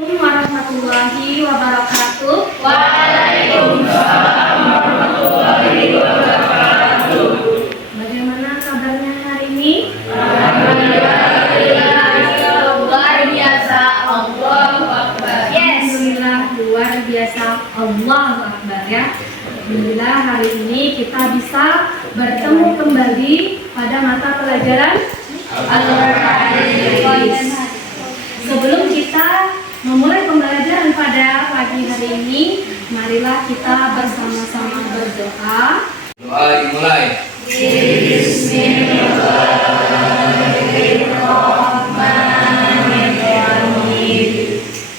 Warahmatullahi wabarakatuh. Waalaikumsalam warahmatullahi wabarakatuh. Bagaimana kabarnya hari ini? Alhamdulillah, luar biasa. Allahu Akbar. Alhamdulillah, luar biasa. Allahu Akbar ya. Alhamdulillah hari ini kita bisa bertemu kembali pada mata pelajaran Al-Qur'an. Sebelum kita memulai pembelajaran pada pagi hari ini, marilah kita bersama-sama berdoa. Doa dimulai. Bismillahirrahmanirrahim.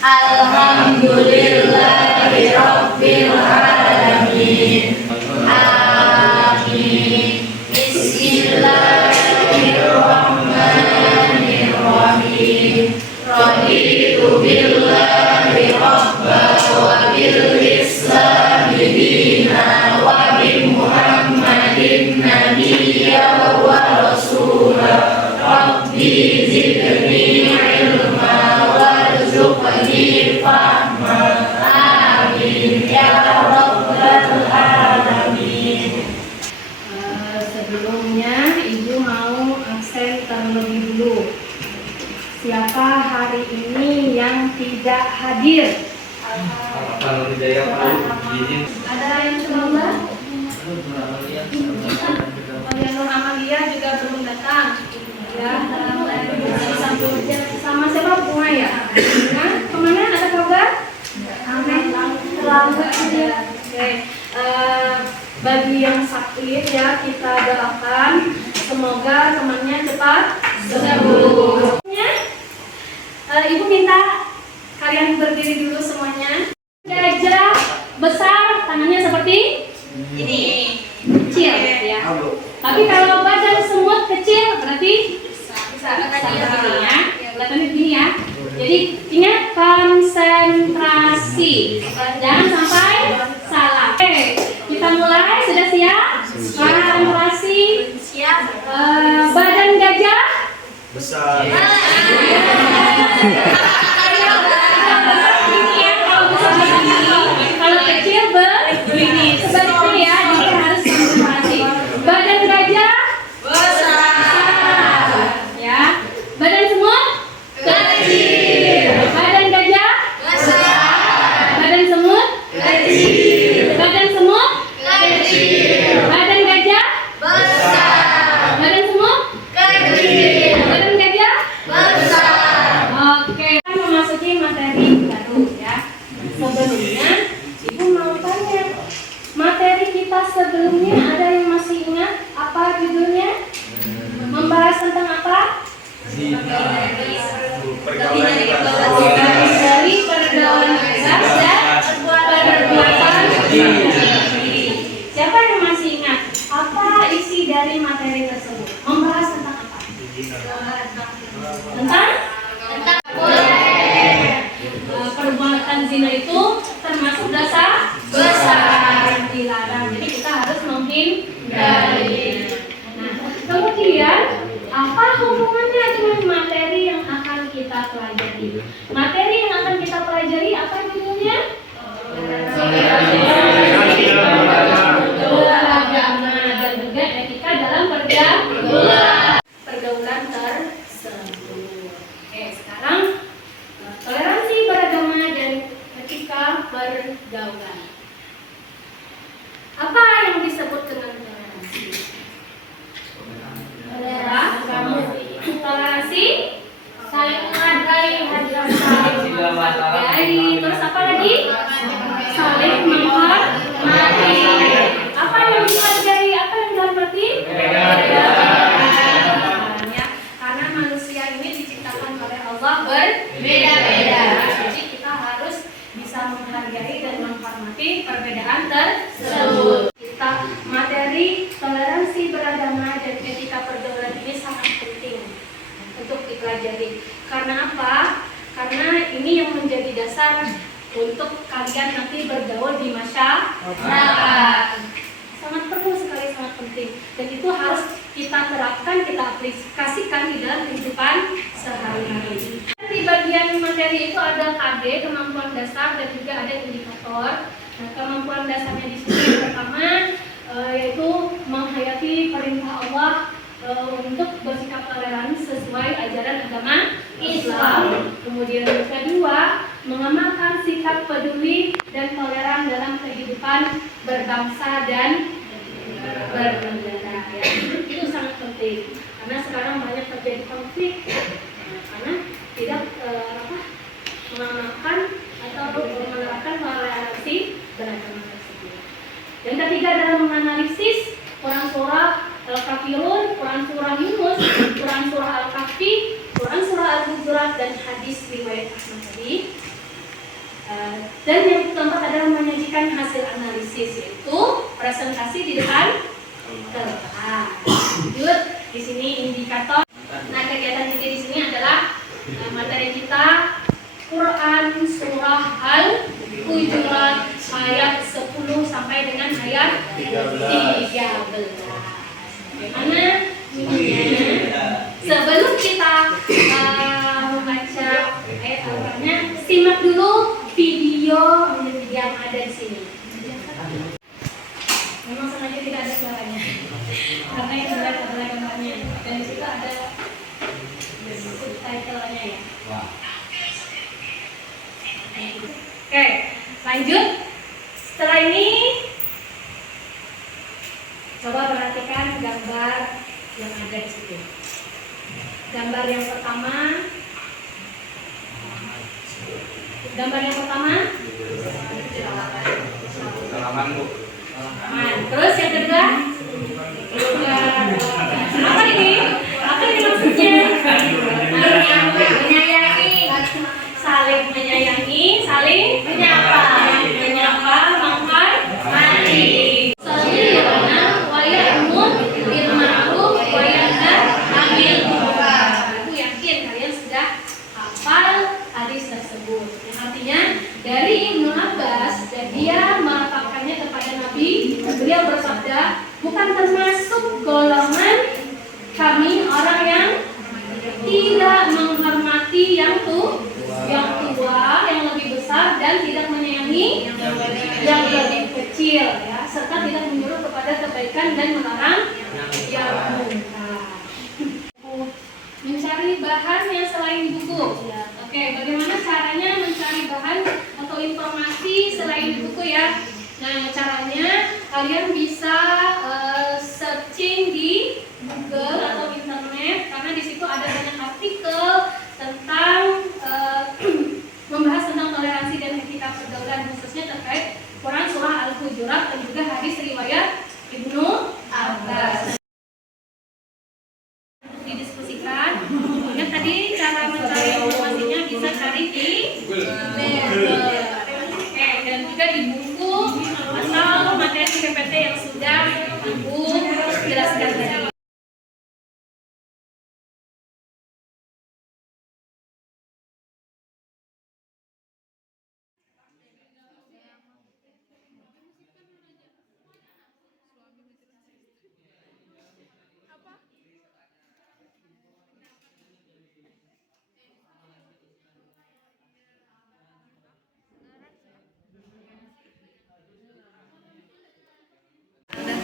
Alhamdulillahirabbil alamin. Amin. Bismillahirrahmanirrahim. Raditu billahi rabban wa bil islami dinan wa bi Muhammadin nabiyyan wa rasulan. Rabbi zidni ilma warzuqni fahma. Amin ya rabbal alamin. Sebelumnya Ibu mau absen terlebih dulu. Siapa hari ini yang tidak hadir? Kalau tidak izin. Ada yang coba? Nur Amalia juga belum datang. Ya, sama siapa? Bunga ya? Bunga, kemana? Ada kabar? Amin. Terlambat aja. Oke. Bagi yang sakit ya kita doakan semoga temannya cepat sembuh. Ibu minta kalian berdiri dulu semuanya. Gajah besar tangannya seperti Ini kecil ya. Tapi kalau badan semut kecil berarti bisa ya. Kelihatannya begini ya. Jadi ingat konsentrasi. Jangan sampai salah. Oke, kita mulai. Sudah siap? Konsentrasi. siap. Badan gajah Besar. kalau kecil begini. Sebaliknya ya, kita harus konsentrasi. Badan gajah besar. Ya. Badan semut kecil. Badan gajah besar. Badan semut kecil. Badan semut kecil. Badan gajah besar. Badan semut kecil. Badan gajah besar. Oke, kita memasuki materi baru ya. Sebelumnya, Ibu mau tanya, materi kita sebelumnya ada yang masih ingat apa judulnya? Membahas tentang apa? Dari pergaulan bebas dan perbuatan diri. Siapa yang masih ingat apa isi dari materi tersebut? Membahas tentang apa? Tentang perbuatan zina itu termasuk dosa besar dilarang. Jadi kita harus menghindari. Nah, kemudian apa hubungannya dengan materi yang akan kita pelajari? Materi yang akan kita pelajari apa judulnya? Beragama dan juga etika dalam pergaulan tersebut. Oke, sekarang toleransi beragama dan etika pergaulan. Apa yang disebut dengan toleransi? Toleransi saling menghargai, terus apa lagi? Saling menghormati. Apa yang dihargai? Apa yang dihormati? Ya, karena manusia ini diciptakan oleh Allah berbeda-beda. Jadi kita harus bisa menghargai dan menghormati perbedaan tersebut. Kita materi toleransi beragama dan etika pergaulan ini sangat penting untuk dipelajari. Karena apa? Karena ini yang menjadi dasar untuk kalian nanti bergaul di masyarakat. Sangat perlu sekali, sangat penting. Dan itu harus kita terapkan, kita aplikasikan di dalam kehidupan sehari-hari. bagian materi itu ada KD, kemampuan dasar, dan juga ada indikator. Nah, kemampuan dasarnya di sini yang pertama yaitu menghayati perintah Allah untuk bersikap toleran sesuai ajaran agama Islam. Kemudian yang kedua, mengamalkan sikap peduli dan toleran dalam kehidupan berbangsa dan bernegara. Ya, itu sangat penting karena sekarang banyak terjadi konflik karena tidak mengamalkan atau menerapkan toleransi beragama tersebut. Yang ketiga adalah menganalisis Quran surah Al-Kafirun, Quran surah Yunus, Quran surah Al-Kahfi, Quran surah Al-Hujurat, dan hadis riwayat Ahmad tadi. Dan yang keempat adalah menyajikan hasil analisis, yaitu presentasi di depan kelas. Lanjut, di sini indikator. Nah, kegiatan kita di sini adalah materi kita Quran surah Al-Hujurat ayat 10 sampai dengan ayat 13. Bagaimana bunyinya? Sebelum kita membaca ayat Al-Qur'annya, simak dulu video yang ada di sini. Memang sengaja tidak ada suaranya, karena yang dilihat adalah gambarnya dan di situ ada subtitle-nya ya. Oke, lanjut. Setelah ini coba perhatikan gambar yang ada di situ. Gambar yang pertama. Halaman Bu. Terus yang kedua. Apa ini? Apa ini maksudnya? Menyayangi. Saling menyayangi, saling menyapa. Menyapa, makan, mandi. Sabirana wa ya'mur bil ma'ruf wa yanha 'anil munkar. Aku yakin kalian sudah hafal hadis tersebut. Yang artinya dari Ibnu Abbas, dan dia melafalkannya kepada Nabi. Beliau bersabda, bukan termasuk golongan kami orang yang tidak menghormati yang tua, yang lebih besar, dan tidak menyayangi yang lebih kecil, ya, serta tidak menyuruh kepada kebaikan dan melarang yang munkar. Mencari bahan yang selain buku. Oke, bagaimana caranya mencari bahan atau informasi selain buku ya? Nah, caranya kalian bisa searching di Google atau internet, karena di situ ada banyak artikel tentang membahas tentang toleransi dan etika pergaulan, khususnya terkait Quran surah Al-Hujurat dan juga hadis riwayat Ibnu Abbas. Didiskusikan. Ingat tadi cara mencari informasinya bisa cari di Google. Oke, dan juga di buku atau materi PPT yang sudah Ibu jelaskan tadi.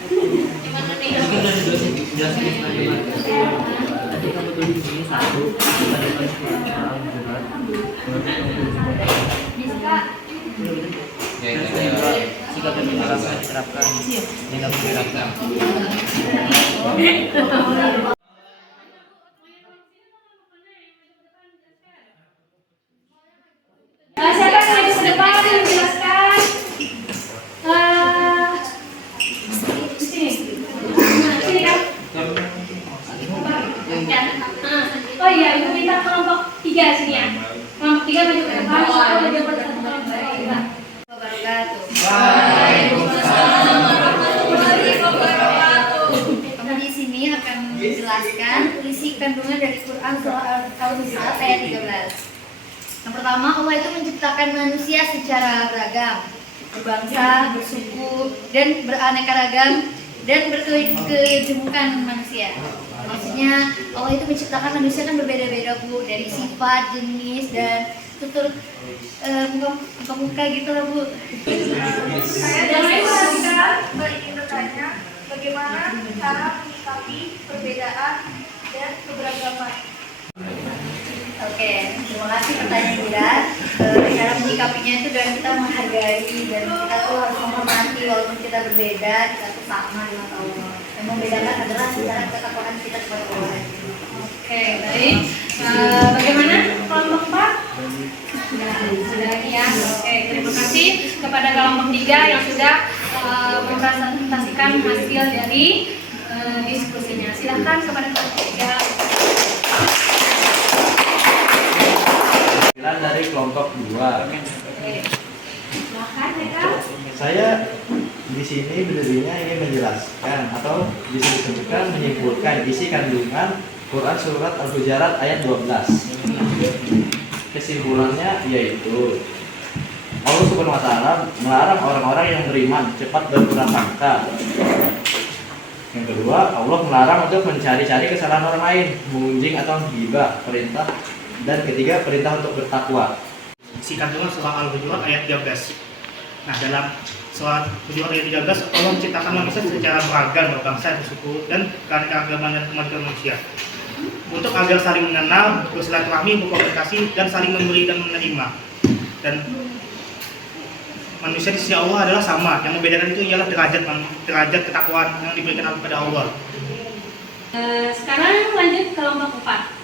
Gimana nih? Tadi kamu tulis ini satu, Bisa. sikap dan tindakan diterapkan, tindak diterapkan. Siapa yang maju ke depan menjelaskan? Sini. Nah, sini kan? Oh iya, Ibu minta kelompok 3 sini ya. Kelompok 3 maju ke depan. Oh, maju ke depan. Waalaikumsalam warahmatullahi wabarakatuh. Kamu di sini akan menjelaskan isi kandungan dari Quran surah Al-Hujurat ayat 13. Yang pertama, Allah itu menciptakan manusia secara beragam, berbangsa, bersuku, dan beraneka ragam, dan berkejemukan manusia. Maksudnya Allah itu menciptakan manusia kan berbeda-beda Bu, dari sifat, jenis, dan tutur muka-muka gitu lah Bu. Yang lain perhatikan, Mbak ingin bertanya bagaimana cara menyikapi perbedaan dan keberagaman. Oke, terima kasih pertanyaan Gira. Cara menyikapinya itu dengan kita menghargai dan kita tuh harus menghormati walaupun kita berbeda, kita tuh sama di mata Allah. Yang membedakan adalah cara ketakwaan kita kepada Allah. Oke, baik. Bagaimana kelompok 4? Sudah ya. Oke, terima kasih kepada kelompok 3 yang sudah mempresentasikan hasil dari diskusinya. Silahkan kepada kelompok 3. Dari kelompok 2. Oke. Silahkan mereka. Saya di sini berdirinya ingin menjelaskan atau bisa disebutkan menyimpulkan isi kandungan Quran surat Al-Hujurat ayat 12. Kesimpulannya yaitu Allah Subhanahu wa taala melarang orang-orang yang beriman cepat berprasangka. Yang kedua, Allah melarang untuk mencari-cari kesalahan orang lain, mengunjing atau ghibah, perintah. Dan ketiga, perintah untuk bertakwa. Isi kandungan surah Al-Hujurat ayat 13. Nah, dalam surah Al-Hujurat ayat 13, Allah menciptakan manusia secara beragam, berbangsa, bersuku, dan keanekaragaman dan kemajuan manusia. Untuk agar saling mengenal, bersilaturahmi, berkomunikasi, dan saling memberi dan menerima. Dan manusia di sisi Allah adalah sama. Yang membedakan itu ialah derajat ketakwaan yang diberikan kepada Allah. Sekarang lanjut ke kelompok 4.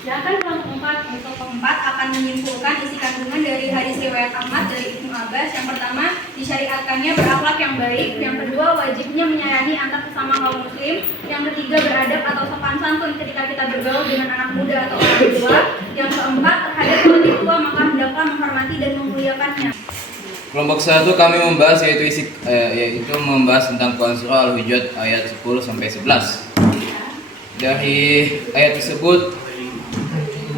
Silakan kelompok 4. Untuk keempat akan menyimpulkan isi kandungan dari hadis riwayat Ahmad dari Ibnu Abbas. Yang pertama, disyariatkannya berakhlak yang baik. Yang kedua, wajibnya menyayangi antar sesama kaum muslim. Yang ketiga, beradab atau sopan santun ketika kita bergaul dengan anak muda atau orang tua. Yang keempat, terhadap orang tua maka hendaklah menghormati dan memuliakannya. Kelompok 1 kami membahas yaitu membahas tentang Quran surah Al-Hujurat ayat 10 sampai 11. Dari ayat tersebut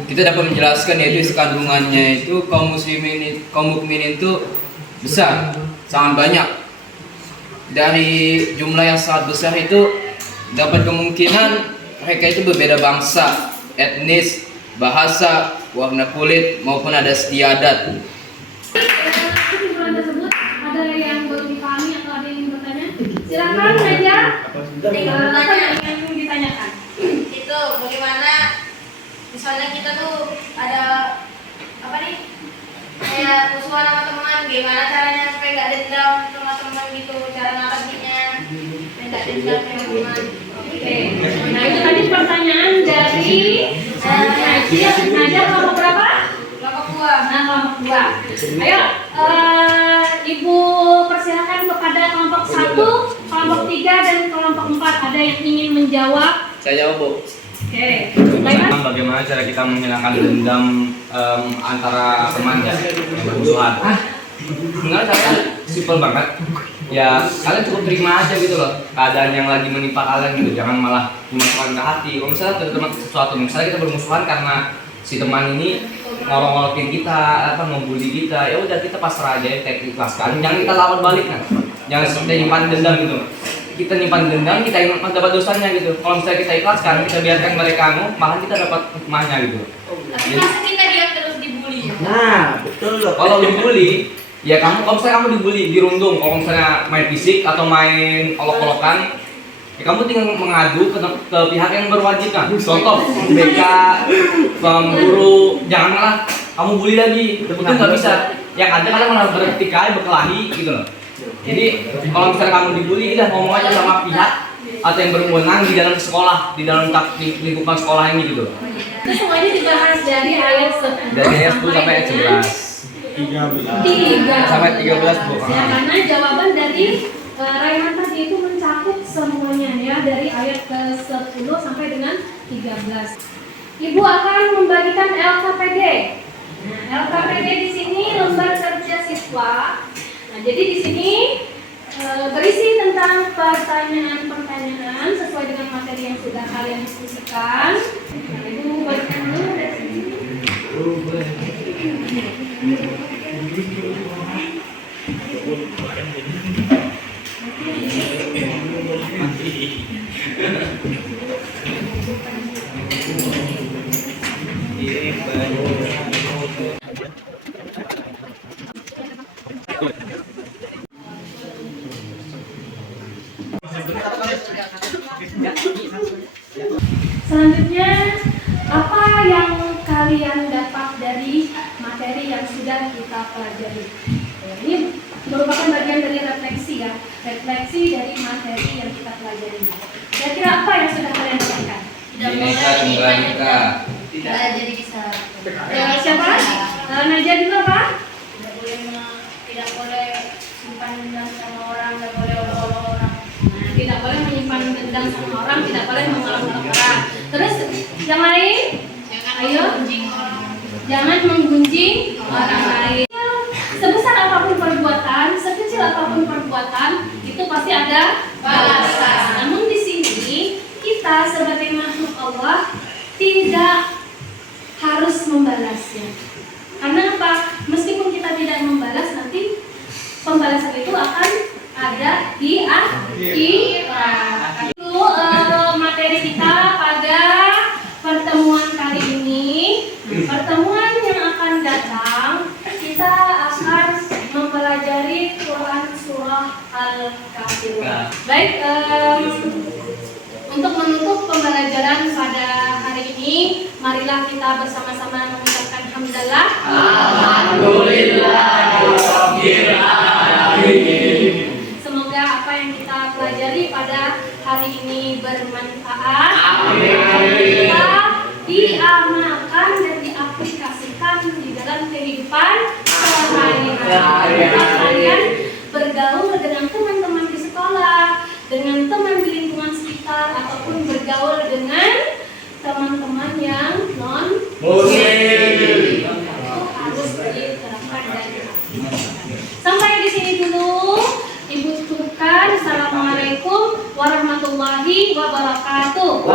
kita dapat menjelaskan yaitu isi kandungannya itu kaum mukminin itu besar, sangat banyak. Dari jumlah yang sangat besar itu dapat kemungkinan mereka itu berbeda bangsa, etnis, bahasa, warna kulit maupun ada istiadat. Kesimpulan tersebut ada yang belum dipahami atau ada yang ingin bertanya? Silakan saja. Apa yang ingin ditanyakan? Itu bagaimana misalnya kita tuh ada apa nih kayak musuhan sama teman, gimana caranya supaya nggak dendam sama teman gitu, cara ngatasinnya supaya nggak dendam sama teman. Oke. Nah itu tadi pertanyaan dari Nadia kelompok berapa? Kelompok 2. Nah kelompok 2. Ayo Ibu persilakan kepada kelompok 1, kelompok 3 dan kelompok 4 ada yang ingin menjawab. Saya jawab, Bu. Oke. Bagaimana cara kita menghilangkan dendam antara teman ya yang bermusuhan? Sebenarnya saya simpel banget. Ya kalian cukup terima aja gitu loh keadaan yang lagi menimpa kalian gitu. Jangan malah dimasukkan ke hati. Kalau misalnya teman sesuatu, misalnya kita bermusuhan karena si teman ini ngolok-ngolokin kita, membuli kita, ya udah kita pasrah aja, kita ikhlaskan. Jangan kita lawan balik kan. Jangan kita nyimpan dendam gitu. Kita nyimpan dendam, kita dapat dosanya gitu. Kalau misalnya kita ikhlaskan, kita biarkan mereka malah kita dapat hikmahnya gitu. Tapi masa kita diam terus dibully? Nah, betul loh. Kalau dibully, ya kalau misalnya kamu dibully, dirundung, kalau misalnya main fisik atau main olok-olokan, ya kamu tinggal mengadu ke pihak yang berwajib kan. Contoh, BK, guru, jangan malah kamu bully lagi, itu nggak bisa. Yang ada kalian malah bertikai, berkelahi gitu loh. Jadi kalau misalnya kamu dibully, udah ngomong aja sama pihak atau yang berwenang di dalam sekolah, di dalam lingkupan sekolah ini gitu. Itu semuanya dibahas dari ayat 10 Dari ayat 10 sampai ayat 11. 3 Sampai 13 Bu. Ya, karena jawaban dari Raihan tadi itu mencakup semuanya ya dari ayat ke-10 sampai dengan 13. Ibu akan membagikan LKPD. Nah, LKPD di sini lembar kerja siswa. Nah, jadi di sini berisi tentang pertanyaan-pertanyaan sesuai dengan materi yang sudah kalian diskusikan. Nah, Ibu bagikan dulu dari sini. Selanjutnya, apa yang kalian dapat dari materi yang sudah kita pelajari? Ini merupakan bagian dari refleksi ya, refleksi dari materi yang kita pelajari. Kira-kira apa yang sudah kalian dapatkan? Bineka Tunggal Ika. Tidak jadi bisa. Siapa? Nadia dulu apa? Tidak boleh simpan dendam sama orang, tidak boleh obrol orang. Tidak boleh menyimpan dendam sama orang, tidak boleh mengalah-ngalah orang. Terus yang lain? Ayo. Jangan menggunjing orang lain. Sebesar apapun perbuatan, sekecil apapun perbuatan, itu pasti ada balasan. Namun di sini kita sebagai makhluk Allah tidak harus membalasnya. Karena apa? Meskipun kita tidak membalas, nanti pembalasan itu akan ada di akhirat. Itu materi kita pada pertemuan kali ini. Pertemuan yang akan datang, kita akan mempelajari Quran surah Al-Kafirun. Baik, untuk menutup pembelajaran pada hari ini, marilah kita bersama-sama mengucapkan hamdalah. Semoga apa yang kita pelajari pada hari ini bermanfaat. Kita diamalkan dan diaplikasikan di dalam kehidupan sehari-hari. Kalian bergaul dengan teman-teman di sekolah, dengan teman di lingkungan sekitar, ataupun bergaul dengan teman-teman yang non muslim. Harus diterapkan dan diaplikasikan. Sampai di sini dulu. Ibu cukupkan. Assalamualaikum warahmatullahi wabarakatuh.